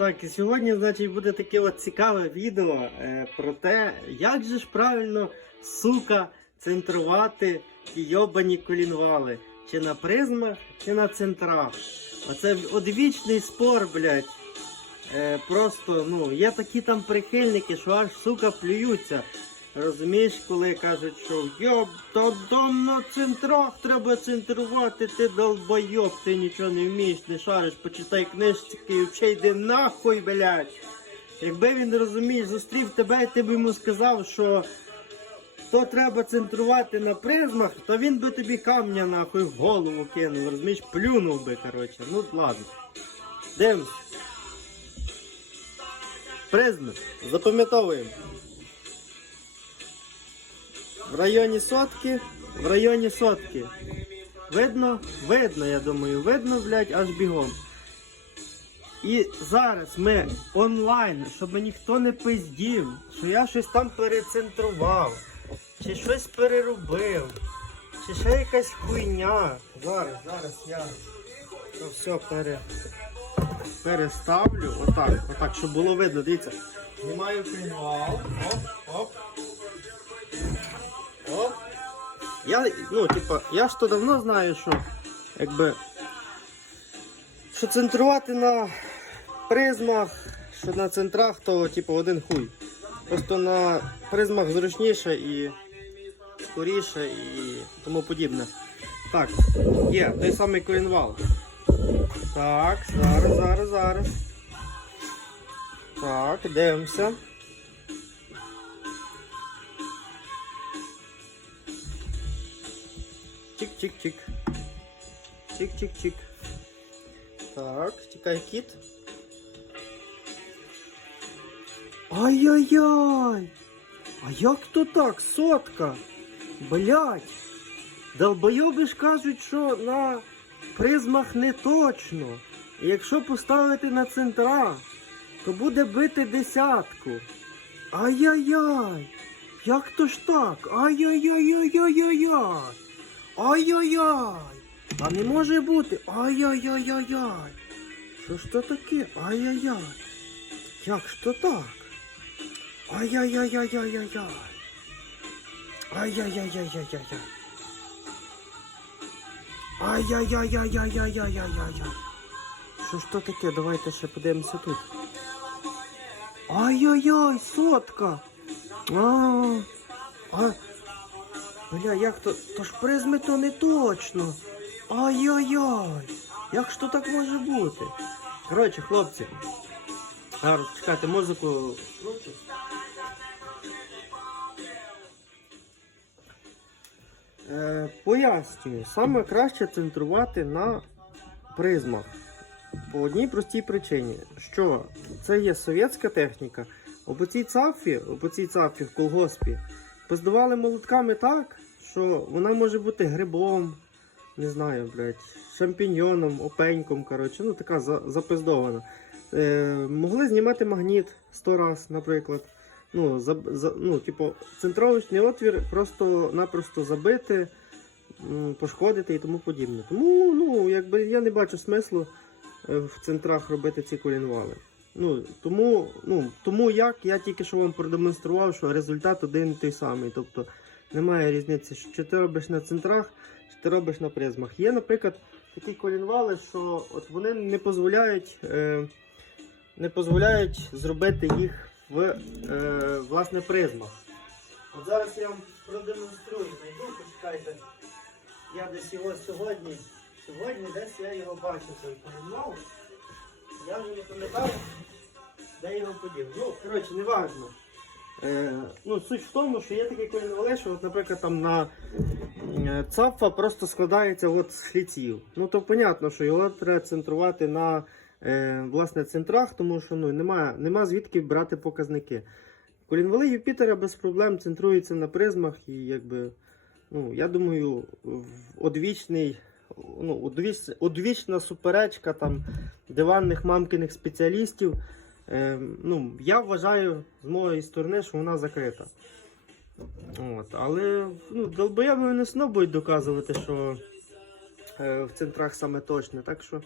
Так, і сьогодні, значить, буде таке от цікаве відео е, про те, як же ж правильно, сука, центрувати ті йобані колінвали. Чи на призмах, чи на центрах. Оце одвічний спор, блядь. Е, просто, ну, є такі там прихильники, що аж сука плюються. Розумієш, коли кажуть, що йоб, там на центрах треба центрувати, ти долбойоб, ти нічого не вмієш, не шариш, почитай книжки взагалі йди нахуй, блядь. Якби він розумієш, зустрів тебе, ти б йому сказав, що то треба центрувати на призмах, то він би тобі камня нахуй в голову кинув, розумієш, плюнув би, коротше. Ну ладно. Дивимось. Призми. Запам'ятовуємо. В районі сотки, в районі сотки. Видно? Видно, я думаю, видно, блядь, аж бігом. І зараз ми онлайн, щоб ніхто не пиздів, що я щось там перецентрував, чи щось переробив, чи ще якась хуйня. Зараз, зараз я то все пере, переставлю. Отак, отак, щоб було видно. Дивіться. Знімаю фінал. Оп, оп. Я, ну, типа, я ж то давно знаю, що якби. Що центрувати на призмах, що на центрах, то типу один хуй. Просто на призмах зручніше і скоріше і тому подібне. Так, є той самий колінвал. Так, зараз, зараз, зараз. Так, дивимося. Чик-чик-чик. Чик-чик-чик. Так, тікай кіт. Ай-яй-яй! А як то так, сотка? Блять! Долбойоби ж кажуть, що на призмах не точно. І якщо поставити на центра, то буде бити десятку. Ай-яй-яй! Як то ж так? Ай-яй-яй-яй-яй-яй! Ай-яй-яй! А не може бути. Ай-яй-яй-яй-яй! Що ж то таке? Ай-яй-яй! Як ж то так? Ай-яй-яй-яй-яй-яй-яй! Ай-яй-яй-яй-яй-яй-яй! Ай-яй-яй-яй-яй-яй-яй-яй-яй! Що ж то таке? Давайте ще подивимося тут. Ай-яй-яй, сотка! А, а, Бля, як то. То ж призми то не точно. Ай-яй-яй! Як ж то так може бути? Коротше, хлопці. Зараз чекайте музику. Е, пояснюю, саме краще центрувати на призмах. По одній простій причині, що це є совєтська техніка. Об цій цафі, об цій цафі в колгоспі поздавали молотками так, що вона може бути грибом, не знаю, блядь, шампіньйоном, опеньком, коротше, ну така за, запиздована. Е, могли знімати магніт 100 раз, наприклад. Ну, за, за, ну, типу, центровочний отвір просто-напросто забити, пошкодити і тому подібне. Тому ну, якби я не бачу смислу е, в центрах робити ці колінвали. Ну, тому, ну, тому як я тільки що вам продемонстрував, що результат один і той самий. Тобто немає різниці, що ти робиш на центрах, що ти робиш на призмах. Є, наприклад, такі колінвали, що от вони не дозволяють, е, не дозволяють зробити їх в е, власне призмах. От зараз я вам продемонструю, знайду, почекайте. Я десь його сьогодні, сьогодні десь я його бачив, цей колінвал. Я вже не пам'ятаю, де його подів. Ну, коротше, не важно. Е, ну, суть в тому, що є такий колінвали, що, от, наприклад, там на е, цапфа просто складається от з шліців. Ну, то понятно, що його треба центрувати на е, власне, центрах, тому що ну, нема, нема звідки брати показники. Колінвали Юпітера без проблем центруються на призмах і якби, ну, я думаю, в одвічний, ну, одвіч, одвічна суперечка там диванних мамкиних спеціалістів. Е, ну, я вважаю з моєї сторони, що вона закрита. От, але ну, долбоями не сно будуть доказувати, що е, в центрах саме точне. Так що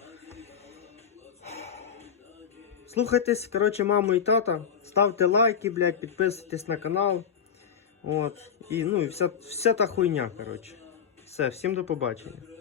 Слухайтесь, коротше, маму і тата, ставте лайки, блядь, підписуйтесь на канал. От. І ну і вся, вся та хуйня, коротше. Все, всім до побачення.